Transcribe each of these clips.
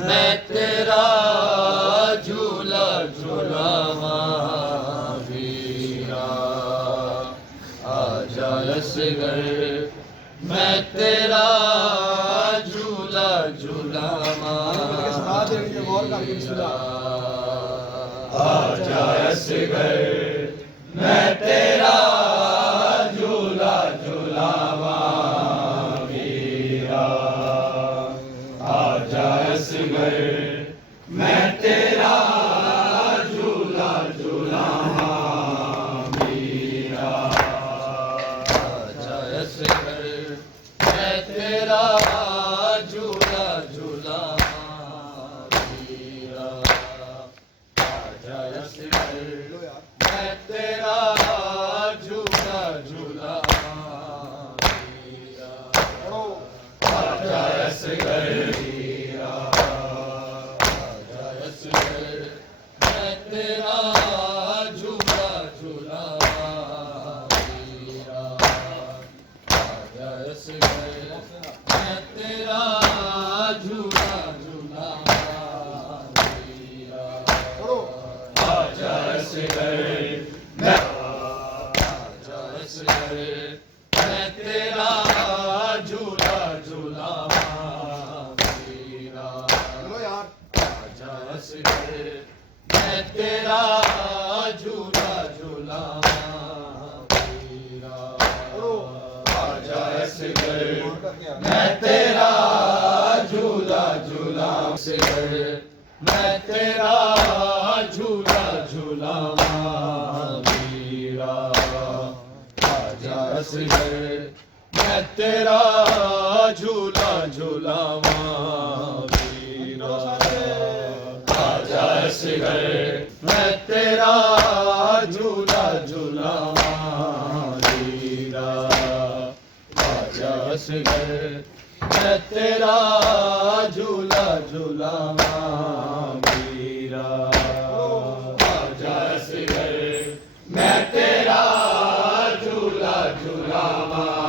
मैं तेरा झूला झूलावा वीरा आजा असगर मैं तेरा झूला झूलावा आजा असगर मैं तेरा झूला झूलावा वीरा आजा असगर मैं तेरा झूला झूलावा वीरा आजा असगर मैं तेरा झूला झूलावा वीरा आजा असगर मैं तेरा झूला झूलावा वीरा आजा असगर मैं तेरा झूला झूलावा वीरा आजा असगर मैं तेरा झूला झूलावा वीरा आजा असगर आजा असगर मैं तेरा झूला झूलावा वीरा आजा असगर मैं तेरा झूला झूलावा वीरा आजा असगर मैं तेरा झूला झूलावा असगर मैं तेरा झूला झूलावा वीरा आजा असगर मैं तेरा झूला झूलावा वीरा आजा असगर मैं तेरा झूला झूलावा वीरा आजा असगर मैं तेरा झूला झूलावा वीरा आजा असगर मैं तेरा झूला झूलावा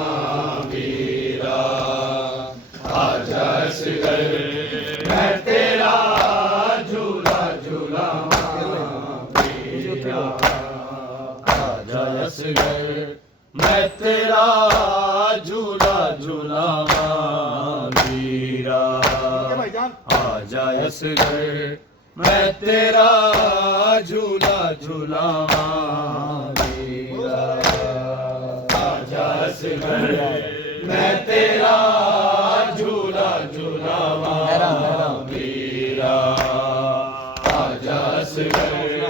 मैं तेरा झूला झूलावां वीरा आजा असगर मैं तेरा झूला झूलावां वीरा आजा असगर मैं तेरा झूला झूलावां वीरा आजा असगर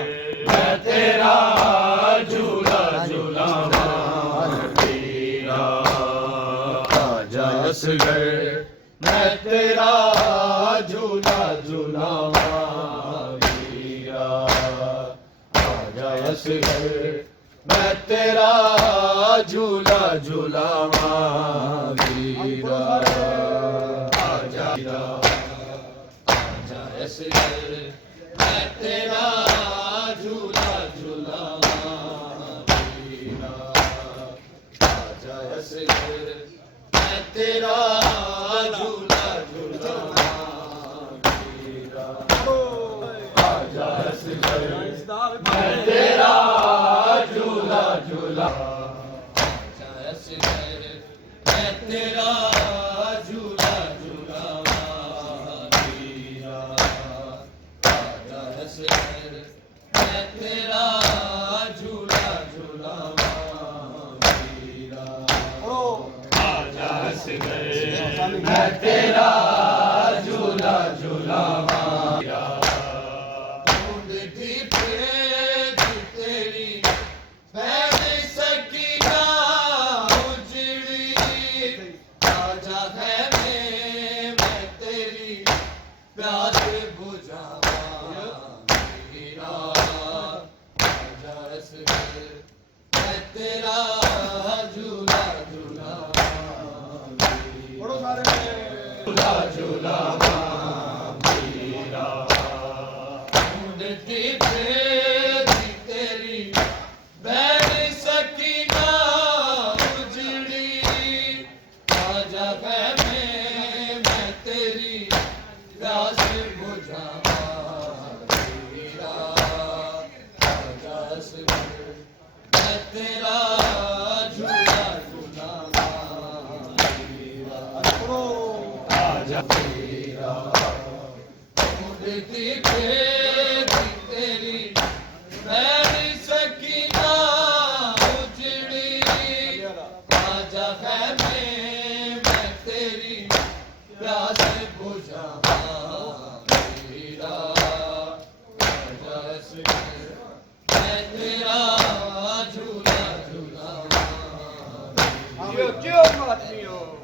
मैं तेरा झूला झूलावां वीरा आजा असगर मैं तेरा झूला झूलावां वीरा आजा असगर मैं तेरा झूला झूलावां वीरा आजा आजा असगर मैं तेरा झूला झूलावां वीरा आजा असगर मैं तेरा झूला झूलावां वीरा आजा असगर मैं तेरा झूला झूलावां आजा असगर मैं तेरा झूला झूलावां वीरा आजा असगर मैं तेरा झूला झूलावां वीरा आजा असगर मैं तेरा झूला झूलावां वीरा ढूंढती फिरे तेरी मैं नहीं सकी ना उजड़ी आजा है मैं तेरी प्यास बुझावां वीरा आजा असगर मैं तेरा झूला झूलावां झूला झूलावां वीरा ढूंढती फिरती तेरी मैं नहीं सकी ना उजड़ी आजा है मैं तेरी प्यास बुझावां वीरा आजा असगर मैं तेरा झूला झूलावां वीरा आजा वीरा ढूंढती फिरती तेरी मैं नहीं सकी ना उजड़ी आजा है मैं तेरी प्यास बुझावां वीरा आजा असगर मैं तेरा झूला झूलावां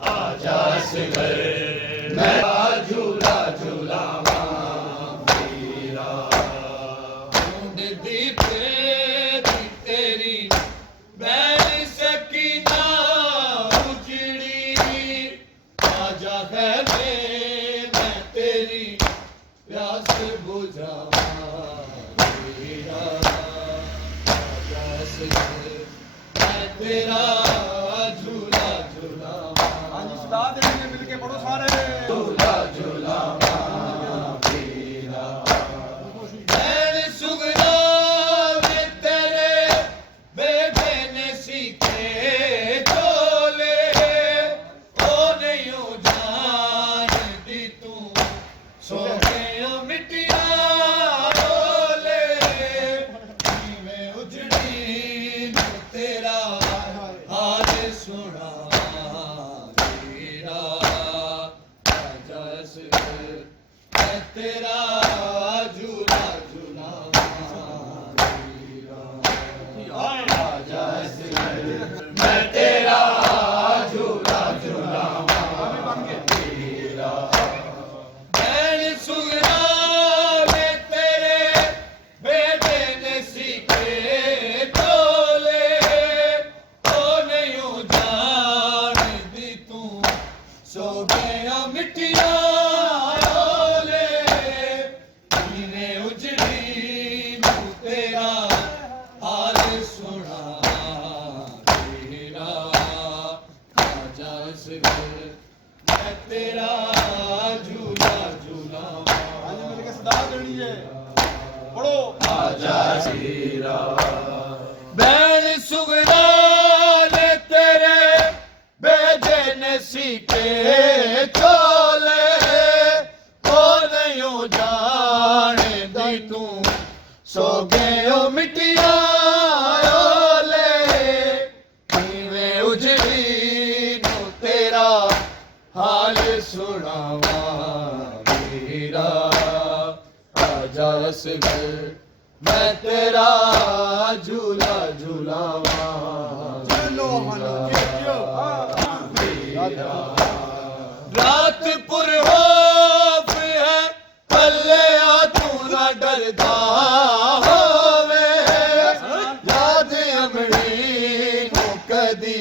आजा असगर मैं झूला झूलावां वीरा ढूंढती फिरती तेरी मैं नहीं सकी ना उजड़ी आजा है मैं तेरी प्यास बुझावां वीरा आजा असगर मैं तेरा झूला झूलावां झूला झूलावां वीरा नैन सुगना वे तेरे बेबे ने सीखे चोले ओ नहीं जानती तू सो गया मिटिया रोले में उजड़ी तेरा हाल सुना वीरा आजा असगर मैं तेरा झूला झूलावां वीरा आजा असगर मैं तेरा झूला झूलावां वीरा नैन सुगना वे तेरे बेटे ने सीखे तोले ओ नहीं जानती तू सो गया मिटिया रोले नीने उजड़ी मुँह तेरा हाल सुना वीरा आजा असगर मैं तेरा झूला झूलावां आजा वीरा बैल सुगना ने जाने दी तू सो गयो मिटिया ओले किवें उजड़ी नू तेरा हाल सुनावा वीरा आजा असगर मैं तेरा झूला झूलावा रात पुरहोफ है पल्ले तू ना डरदा होवे याद अमड़ी नू कदी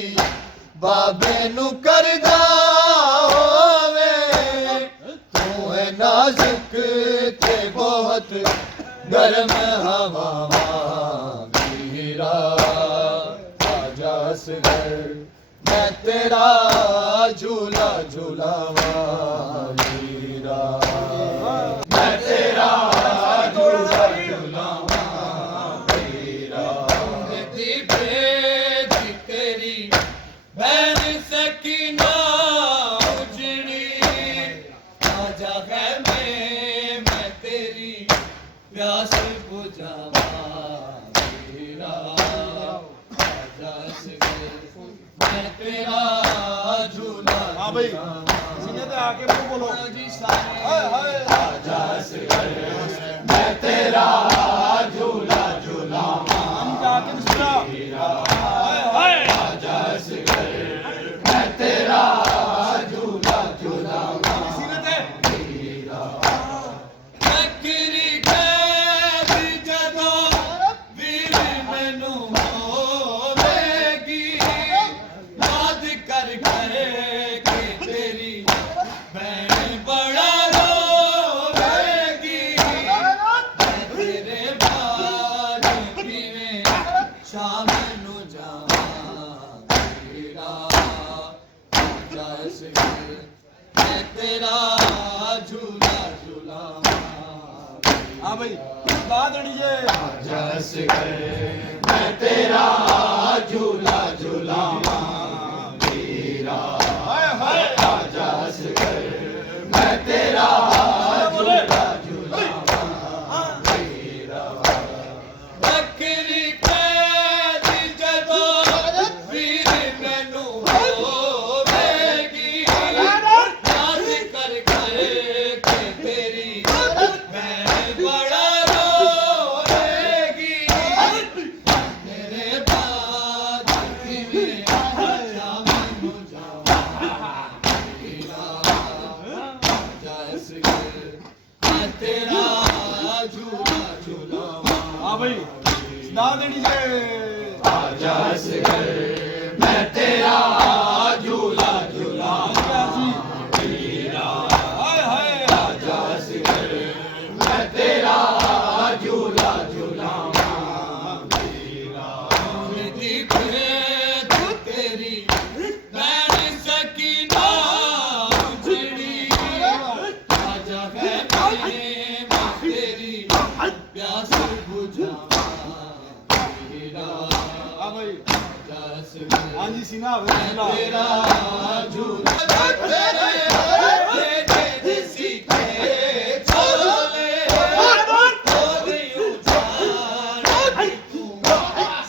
बाबे नू करदा होवे तू है नाजुक ते बहुत गर्म हवा वीरा आजा असगर मैं तेरा झूला झूलावा वीरा मैं तेरा झूला झूलावा वीरा दीपे दी तेरी बहन सकीना उजड़ी आजा है मैं तेरी प्यास बुझावा वीरा आजा असगर मैं तेरा झूला हाँ भाई सीने पे आके बोलो जी सारे आजा असगर मैं तेरा झूला झूलावा हम जाके सुना आजा असगर मैं तेरा झूला झूलावा सीने पे वीरा नकरी कैद जदों वीर मैनू होवेगी याद कर के तेरी बहन बड़ा रोवेगी तेरे बाद किवें शाम नू जावां वीरा आजा असगर मैं तेरा झूला झूलावा हाँ भाई बात अड़िए आजा असगर मैं तेरा झूला झूलावा वीरा आजा असगर मैं तेरा झूला झूलावा वीरा नकरी कैद जदों वीर मैनू होवेगी याद कर के तेरी मैं बड़ा रोएगी तेरे बाद किवें शाम नू जावां वीरा आजा असगर मैं तेरा झूला झूलावा हाँ भाई सुना देनी जे आजा असगर मैं तेरा झूला झूलावा वीरा आजा असगर मैं तेरा झूला झूलावा वीरा दीपे तू तेरी बहन सकीना उजड़ी आजा है मैं तेरी प्यास बुझावा वीरा आजा असगर हाँ जी सीना मैं तेरा झूला तेरे देसी के छोले तोरी उजाड़ तू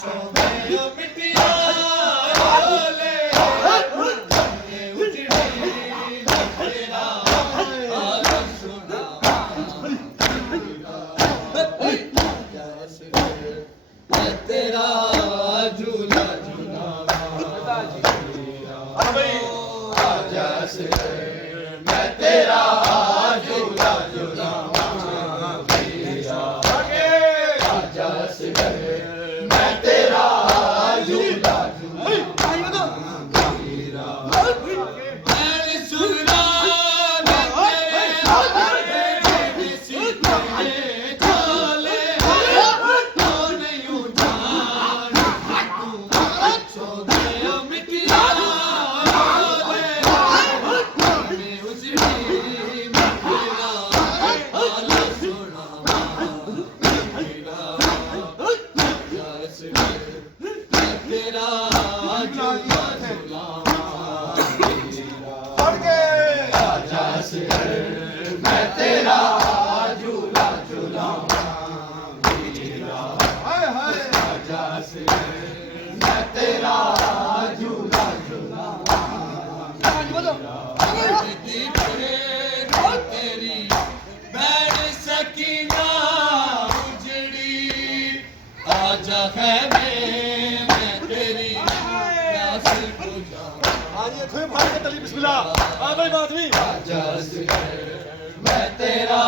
सो गयो मिटिया ओले किवें उजड़ी नू तेरा हाल सुनावा वीरा आजा असगर मैं तेरा झूला झूलावा वीरा आजा असगर ਬਿਸਮਿਲ੍ਲਾ ਆ ਬਈ ਮਾਤਵੀ ਜਸ ਮੈਂ ਤੇਰਾ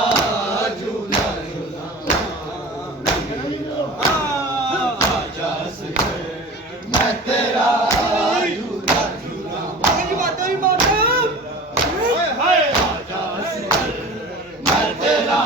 ਝੂਲਾ ਜਸ ਮੈਂ ਤੇਰਾ ਝੂਲਾ ਕੀ ਬਾਤ ਹੈ ਮਾਤਾ ਓਏ ਹਾਏ ਮੈਂ ਤੇਰਾ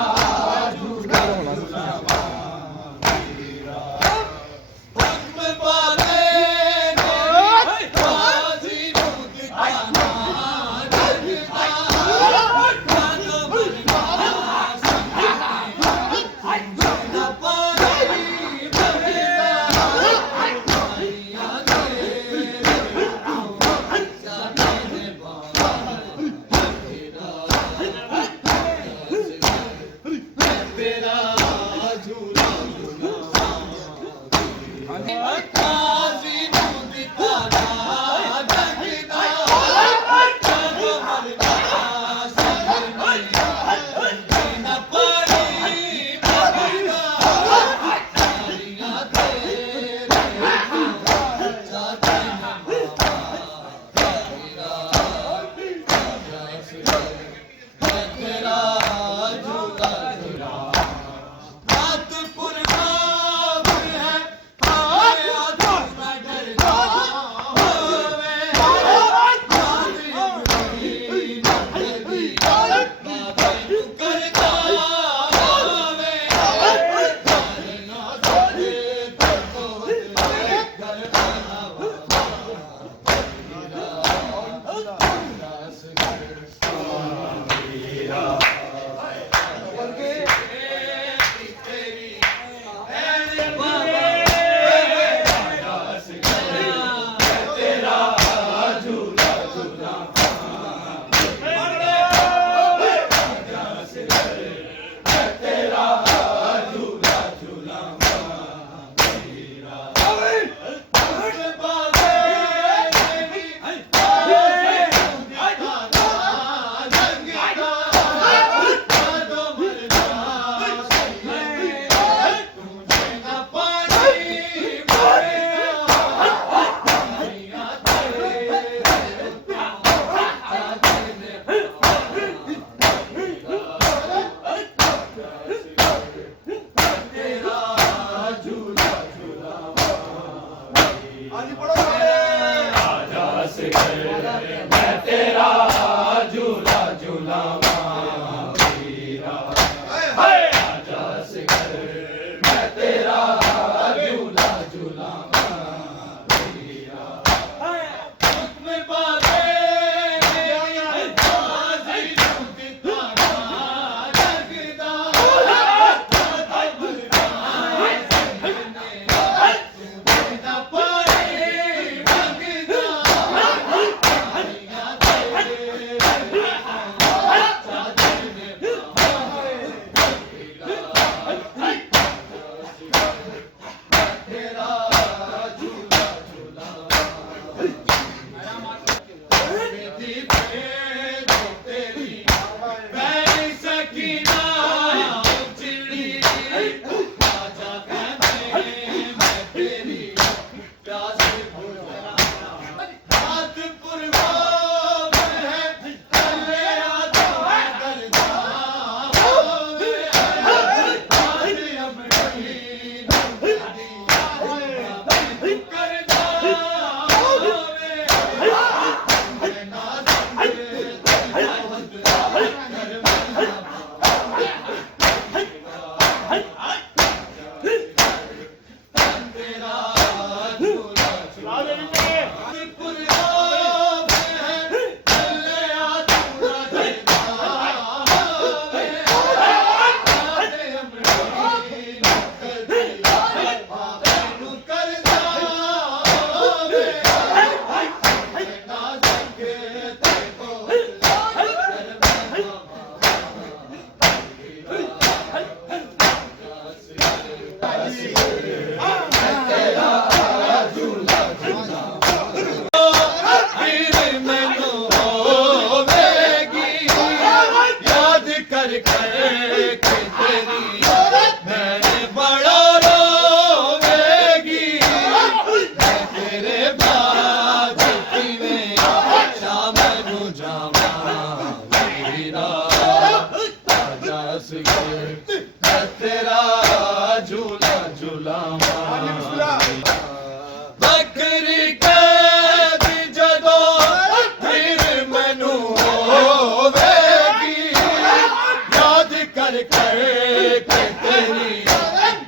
कि तेरी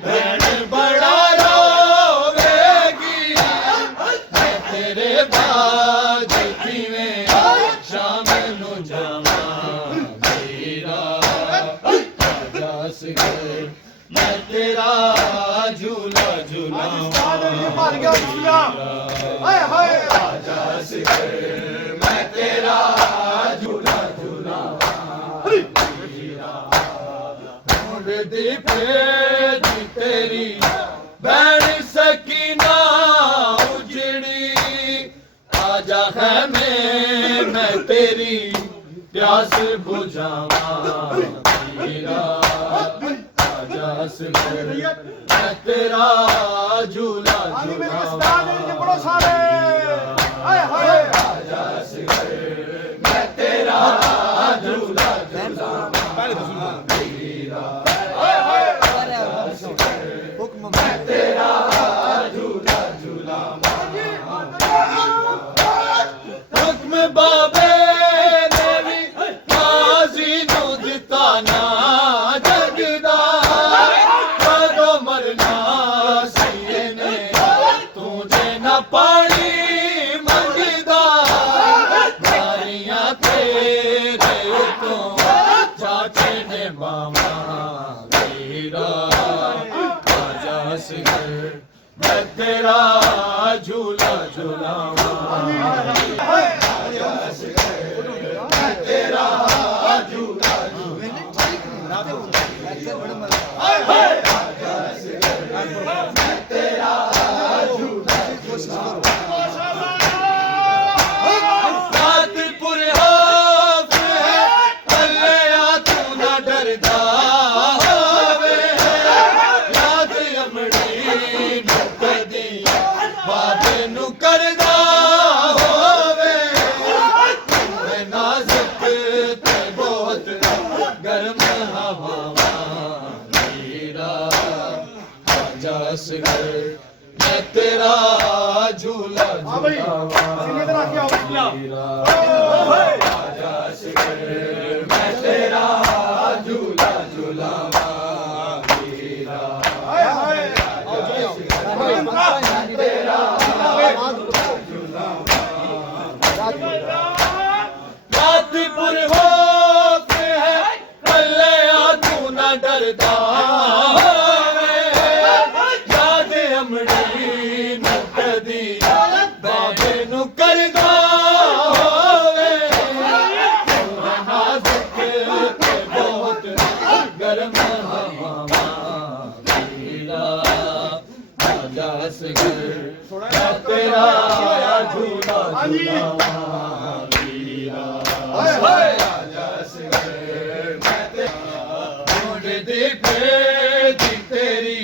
भैन बड़ा रोवेगी मैं तेरे बाज किवें शाम नू जावां मेरा आजा सगर मैं तेरा झूला झूलावां आजा सगर मैं तेरा झूला झूलावां दी भेद तेरी बैठ सकीना उजड़ी आजा है मैं तेरी प्यास बुझावां तेरा आजा सगर मैं तेरा झूला झूलावां आजा सगर मैं तेरा झूला झूलावां मैं तेरा झूला झूलावां हुक्म बाबे ने भी काजी नू दिता ना जगदा कदों मरना सीए ने तुझे ना पानी मंगदा नारियां तेरे तो चाचे ने मामा मेरा सगर मैं तेरा झूला झूलावां आजा सगर मैं तेरा झूला झूलावां आजा सगर मैं तेरा झूला रातपुर हाफ है अल्लाह तू ना डरदा बाबे नू करदा होवे मैं नाजुक ते बहुत गर्म हवावां मेरा आजा सगर मैं तेरा झूला झूलावां मेरा आजा सगर मैं तेरा झूला झूलावां मेरा रातपुर होत है अल्लाह तू ना डरदा याद अमड़ी न कदी बाबे नू करदा होवे नाजुक ते बहुत गर्म हवावां मेरा आजा सगर मैं तेरा झूला झूलावां मेरा आजा सगर मैं तेरा दी भेद तेरी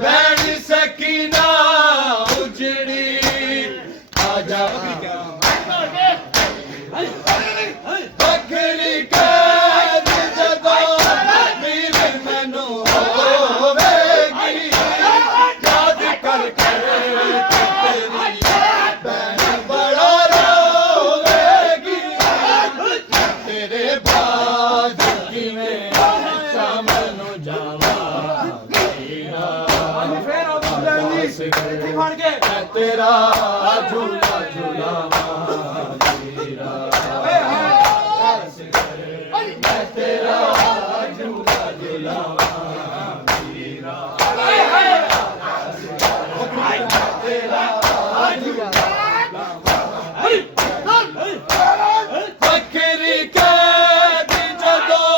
बैठ सकीना उजड़ी आजा बकरी कैद जदों मीर मैनू होवेगी याद कर तेरे बाज किवें शाम नू जावां मेरा मैं तेरा झूला झूलावां मेरा मैं तेरा झूला झूलावां मेरा तेरा बकरी कैद जदों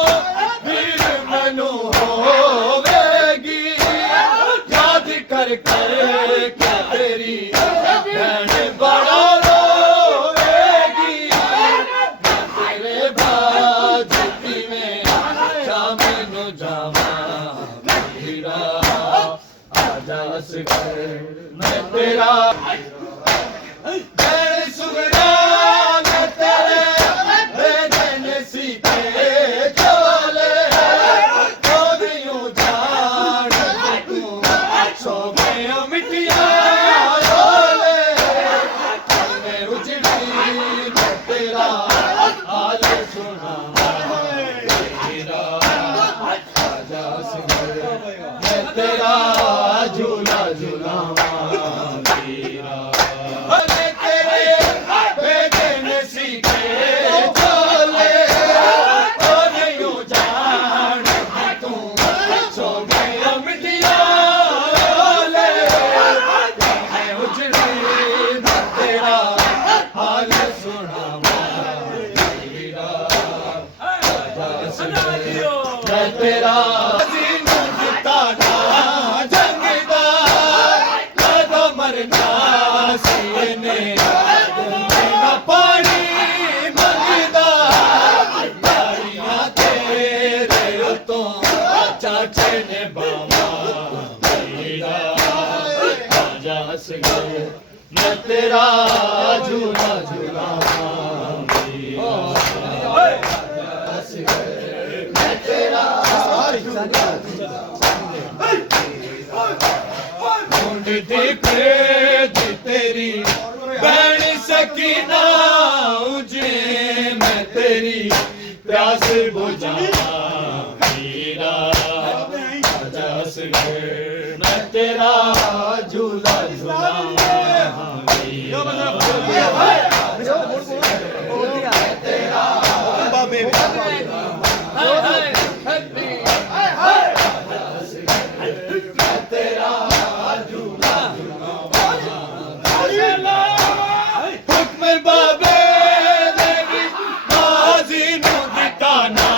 वीर मैनू होवेगी याद कर के तेरी भैन बड़ा रोवेगी तेरे बाज किवें शाम नू जावां मेरा आजा सगर मैं तेरा सुगरा मैं तेरे बेदन सीते चोले यूं जान तू सो गया मिटिया रोले मैं उजड़ी मैं तेरा हाल सुना मेरा आजा मैं तेरा झूला झूलावा वीरा अरे तेरे बेटे ने सीखे झोले ओ नहीं जान तू सो गया मिटिया ले है उजड़ी मैं तेरा हाल सुनावा वीरा मैं तेरा चाचे ने बाबा मेरा आजा सिंह मैं तेरा झूला झूला मैं तेरा ढूंढ दी तेरी बहन सकीना उजे मैं तेरी प्यास बुझा मैं तेरा झूला झूला हुक्म बाबे माजी नू दिताना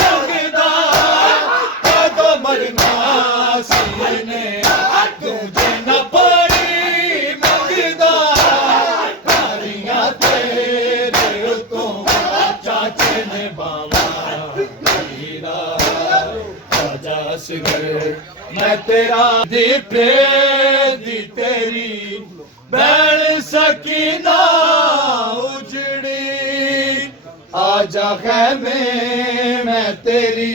जगदा तो मरना सीने तुझे न पड़ी मंगदा कारियां तेरे तो चाचे ने बाबा मेरा आजा सिगर मैं तेरा दीपे दी तेरी बैल सकीना उजड़ी आजा खैमे मैं तेरी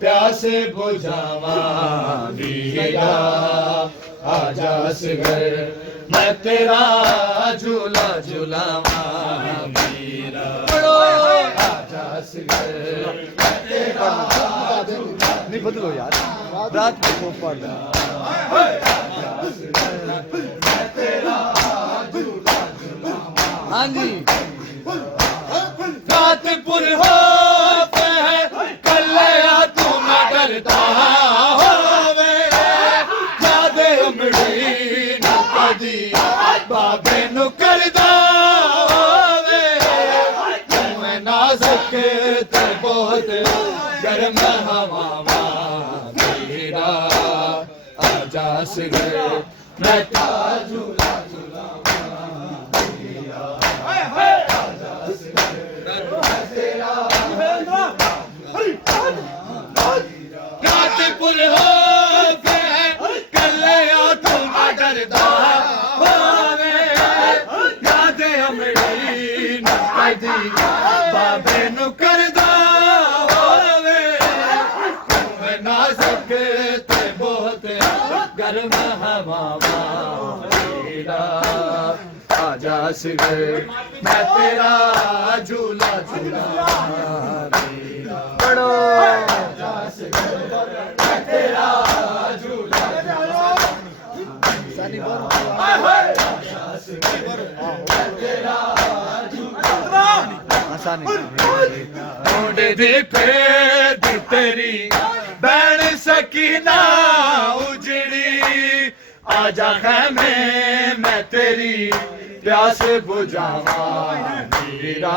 प्यास बुझावा वीरा आजा सिगर मैं तेरा झूला झूलावा वीरा आजा सिगर मैं तेरा नहीं बदलो यार रात को पढ़ हाँ जी रातपुर हो करता होवे याद अमड़ी न कदी बाबे नु करदा होवे मैं नाजुक ते बहुत गर्म हवा मेरा आजा सिगर मैं झूला झूला रातपुर हो कलिया तू न डरदा होवे याद अमड़ी न कदी बाबे नु करदा होवे मैं नाजुक ते बहुत गर्म हवा मेरा आजा सिगर मैं तेरा झूला झूला पढ़ो आजा सिगर मैं तेरा झूला झूला आजा सिगर मैं तेरा झूला ढूंढ दी फिर तेरी बहन सकीना उजड़ी आजा खैमे मैं तेरी प्यास बुझावा वीरा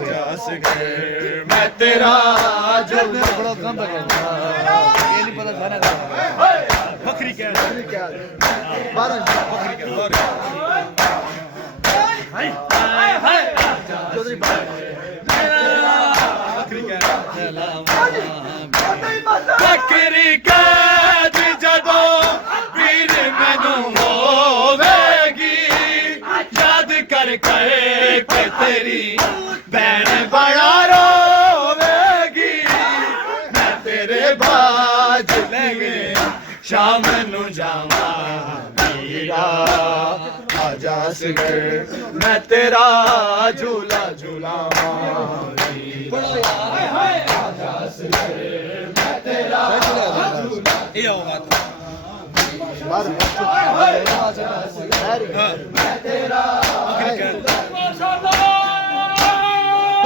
प्यास गए मैं तेरा झूला बड़ा कम बगैर ये नहीं पता जाने का बकरी क्या है 12 बकरी क्या हाय हाय हाय चौधरी बकरी क्या बकरी का जदो पीर मैनू होवेगी याद कर कहे के तेरी बहन बड़ा रोवेगी मैं तेरे बाज लेंगे शाम नू जावा वीरा आजा सिगर मैं तेरा झूला झूलावा वीरा आजा ਇਹ ਆਓ ਬਾਤ ਬਾਹਰ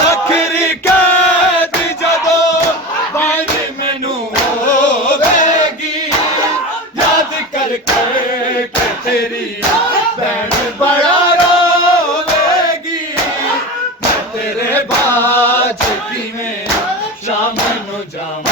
ਆਖਰੀ ਕੈਦ ਜਦੋਂ ਬਾਜ ਮੈਨੂੰ ਹੋਵੇਗੀ ਯਾਦ ਕਰ ਕੇ ਤੇਰੀ ਭੈਣ ਬੜਾ ਰੋਵੇਗੀ ਮੈਂ ਤੇਰੇ ਬਾਜ ਕਿਵੇਂ ਸ਼ਾਮ ਨੂੰ ਜਾਵਾਂ